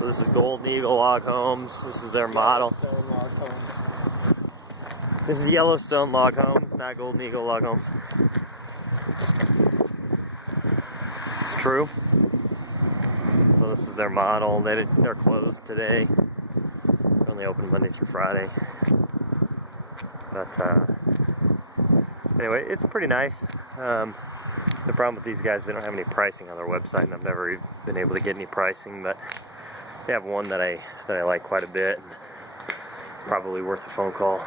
So this is Golden Eagle Log Homes. This is their model. Log Homes. This is Yellowstone Log Homes, not Golden Eagle Log Homes. It's true. So this is their model. They're closed today. They're only open Monday through Friday. But anyway, it's pretty nice. The problem with these guys, they don't have any pricing on their website, and I've never even been able to get any pricing. But they have one that I like quite a bit. And it's probably worth a phone call.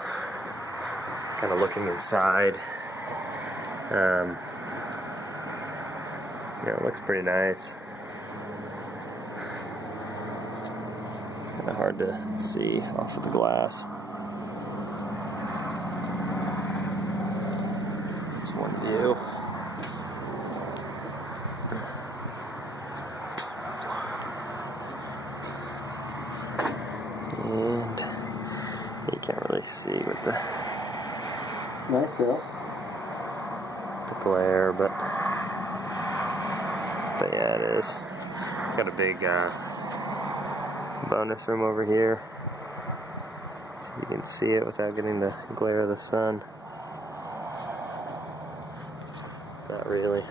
Kind of looking inside. Yeah, it looks pretty nice. It's kind of hard to see off of the glass. That's one view. And you can't really see with the It's nice though. glare, but yeah, it is. Got a big bonus room over here, so you can see it without getting the glare of the sun. Not really.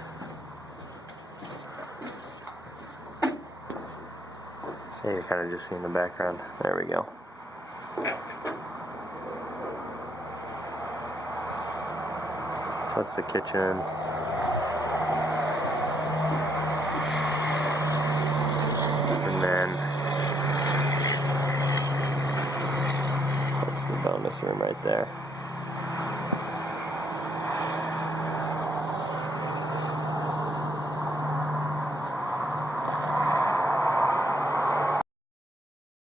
Yeah, you're kind of just seeing the background. There we go. So that's the kitchen. And then that's the bonus room right there.